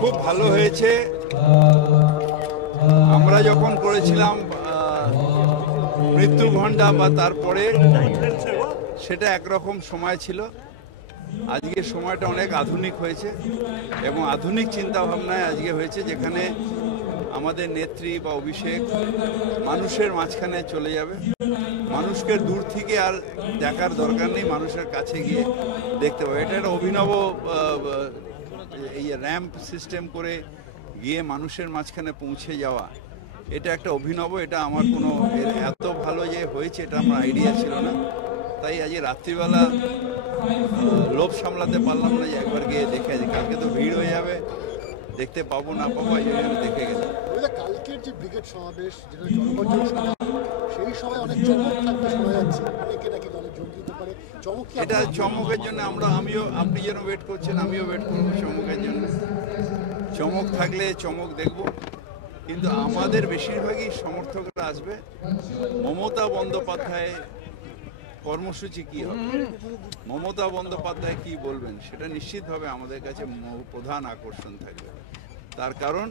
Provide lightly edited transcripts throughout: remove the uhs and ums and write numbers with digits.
খুব ভালো হয়েছে। আমরা যখন করেছিলাম মৃত্যু ঘণ্টা বা তারপরে, সেটা একরকম সময় ছিল। আজকের সময়টা অনেক আধুনিক হয়েছে এবং আধুনিক চিন্তা ভাবনায় আজকে হয়েছে, যেখানে আমাদের নেত্রী বা অভিষেক মানুষের মাঝখানে চলে যাবে। মানুষকে দূর থেকে আর দেখার দরকার নেই, মানুষের কাছে গিয়ে দেখতে পাবে। এটা একটা অভিনব এই র্যাম্প সিস্টেম করে গিয়ে মানুষের মাঝখানে পৌঁছে যাওয়া, এটা একটা অভিনব। এটা আমার কোনো এত ভালো যে হয়েছে এটা আমার আইডিয়া ছিল না। তাই আজ রাত্রিবেলা লোভ সামলাতে পারলাম না যে একবার গিয়ে দেখে আছি। কালকে তো ভিড় হয়ে যাবে, দেখতে পাবো না পাবো, এই জন্য দেখে গেলাম। কালকের যে ব্রিগেড সমাবেশ, যেটা জনগণের সভা, সেই সময় অনেক চমক থাকতে শোনা যাচ্ছে, অনেকে নাকি দলে যোগ দিতে পারে। চমক, এটা চমকের জন্য আপনি যেন ওয়েট করছেন, আমিও ওয়েট করবো চমকের জন্য। চমক থাকলে চমক দেখব, কিন্তু আমাদের বেশিরভাগই সমর্থকরা আসবে। মমতা বন্দ্যোপাধ্যায় কর্মসূচি কি হবে, মমতা বন্দ্যোপাধ্যায় কি বলবেন, সেটা নিশ্চিতভাবে আমাদের কাছে প্রধান আকর্ষণ থাকবে। তার কারণ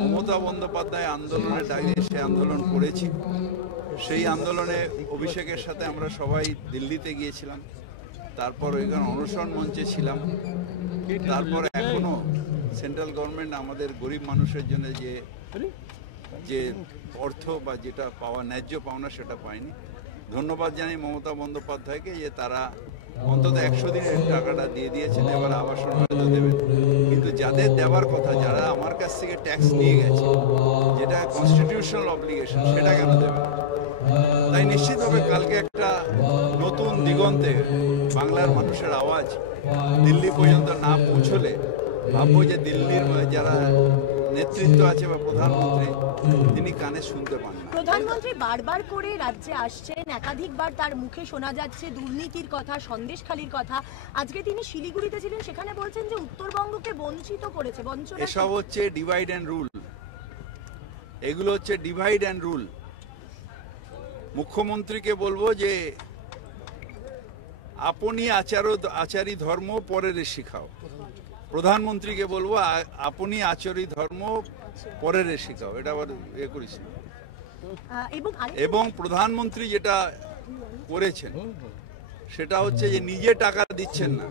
মমতা বন্দ্যোপাধ্যায় আন্দোলনের ডাকে সে আন্দোলন করেছি। সেই আন্দোলনে অভিষেকের সাথে আমরা সবাই দিল্লিতে গিয়েছিলাম, তারপর ওইখানে অনশন মঞ্চে ছিলাম। তারপর এখনো সেন্ট্রাল গভর্নমেন্ট আমাদের গরিব মানুষের জন্য যে অর্থ বা যেটা পাওয়া ন্যায্য পাওনা সেটা পায়নি। ধন্যবাদ জানাই মমতা বন্দ্যোপাধ্যায়কে যে তারা অন্তত 100 দিনের টাকাটা দিয়ে দিয়েছেন, এবার আবাসন হয়তো দেবেন। কিন্তু যাদের দেওয়ার কথা, যারা আমার কাছ থেকে ট্যাক্স নিয়ে গেছে, যেটা কনস্টিটিউশনাল অব্লিগেশন, সেটা কেন দেবেন? তাই নিশ্চিতভাবে কালকে একটা নতুন দিগন্তে বাংলার মানুষের আওয়াজ দিল্লি পর্যন্ত না পৌঁছলে ভাববো যে দিল্লির যারা নেতৃত্ব আছে বা প্রধানমন্ত্রী, তিনি কানে শুনতে পান না। প্রধানমন্ত্রী বারবার করে রাজ্যে আসছেন, একাধিকবার তার মুখে শোনা যাচ্ছে দুর্নীতির কথা, সন্দেশখালির কথা। আজকে তিনি শিলিগুড়িতে ছিলেন, সেখানে বলছেন যে উত্তরবঙ্গকে বঞ্চিত করেছে। এসব হচ্ছে ডিভাইড অ্যান্ড রুল, এগুলো হচ্ছে ডিভাইড অ্যান্ড রুল। মুখ্যমন্ত্রীকে বলবো যে আপনি আচারি ধর্ম পরের শিখাও। প্রধানমন্ত্রীকে বলবো আপনি আচরি ধর্ম পরের শিখাও। এটা আবার করিস। এবং প্রধানমন্ত্রী যেটা করেছেন সেটা হচ্ছে যে নিজে টাকা দিচ্ছেন না,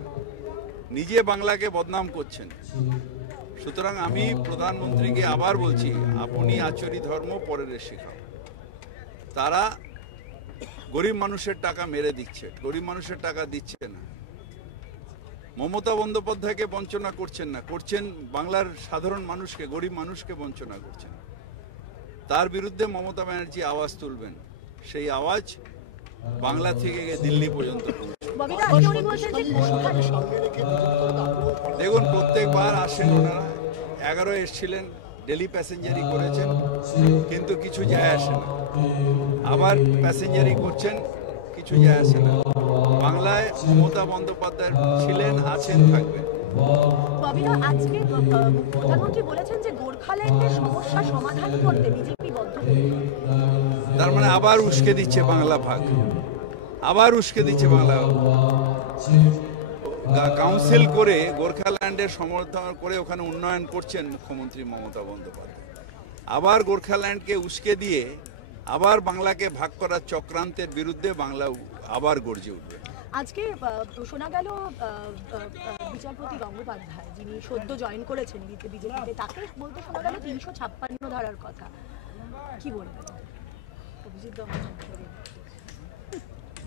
নিজে বাংলাকে বদনাম করছেন। সুতরাং আমি প্রধানমন্ত্রীকে আবার বলছি, আপনি আচরি ধর্ম পরের শিখাও। তারা গরিব মানুষের টাকা মেরে দিচ্ছে, গরিব মানুষের টাকা দিচ্ছে না। মমতা বন্দ্যোপাধ্যায়কে বঞ্চনা করছেন না, করছেন বাংলার সাধারণ মানুষকে, গরিব মানুষকে বঞ্চনা করছেন। তার বিরুদ্ধে মমতা ব্যানার্জি আওয়াজ তুলবেন, সেই আওয়াজ বাংলা থেকে গিয়ে দিল্লি পর্যন্ত দেখুন। প্রত্যেকবার আসেন ওনারা, 11 এসেছিলেন, ডেলি প্যাসেঞ্জারি করেছেন, কিন্তু কিছু যায় আসে না। আবার প্যাসেঞ্জারি করছেন, কিছু যায় আসে না। বাংলায় মমতা বন্দ্যোপাধ্যায় ছিলেন, আছেন, থাকবেন। আজকে প্রধানমন্ত্রী বলেছেন যে গোর্খাল্যান্ডের সমস্যা সমাধান করতে বিজেপি বদ্ধ। তার মানে আবার উস্কে দিচ্ছে বাংলা ভাগ, আবার উস্কে দিচ্ছে বাংলা। কাউন্সিল করে গোর্খাল্যান্ডের সমর্থন করে ওখানে উন্নয়ন করছেন মুখ্যমন্ত্রী মমতা বন্দ্যোপাধ্যায়। আবার গোর্খাল্যান্ডকে উস্কে দিয়ে আবার বাংলাকে ভাগ করার চক্রান্তের বিরুদ্ধে বাংলা আবার গর্জে উঠবে। আজকে শোনা গেল বিচারপতি গঙ্গোপাধ্যায়, যিনি সদ্য জয়েন করেছেন বিজেপিতে, তাকে বলতে শোনা গেল 356 ধারার কথা। কি বলবেন?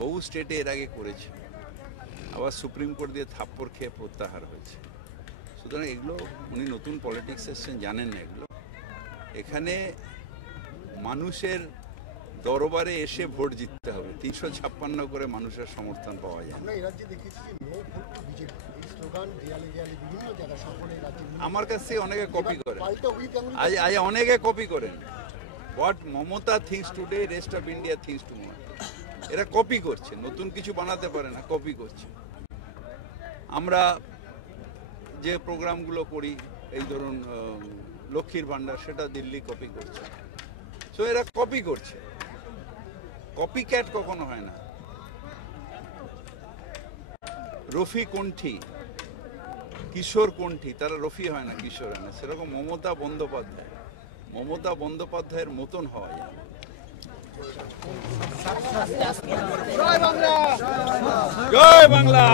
বহু স্টেটে এর আগে করেছে, আবার সুপ্রিম কোর্ট দিয়ে থাপ্পড় খেয়ে প্রত্যাহার হয়েছে। সুতরাং এগুলো উনি নতুন পলিটিক্স এসছেন, জানেন না এগুলো। এখানে মানুষের দরবারে এসে ভোট জিততে হবে, 356 করে মানুষের সমর্থন পাওয়া যায়। আমার কাছ থেকে অনেকে কপি করেন, আজ অনেকে কপি করেন। What Mamata things today, rest of India things tomorrow. এরা কপি করছে, নতুন কিছু বানাতে পারে না, কপি করছে। আমরা যে প্রোগ্রামগুলো করি, এই ধরুন লক্ষ্মীর ভান্ডার, সেটা দিল্লি কপি করছে। সো এরা কপি করছে, কপি ক্যাট কখনো হয় না। রফি কণ্ঠী কিশোর কণ্ঠী, তারা রফি হয় না, কিশোর হয় না, সেরকম মমতা বন্দ্যোপাধ্যায়ের মতন হওয়া যায়। জয় বাংলা।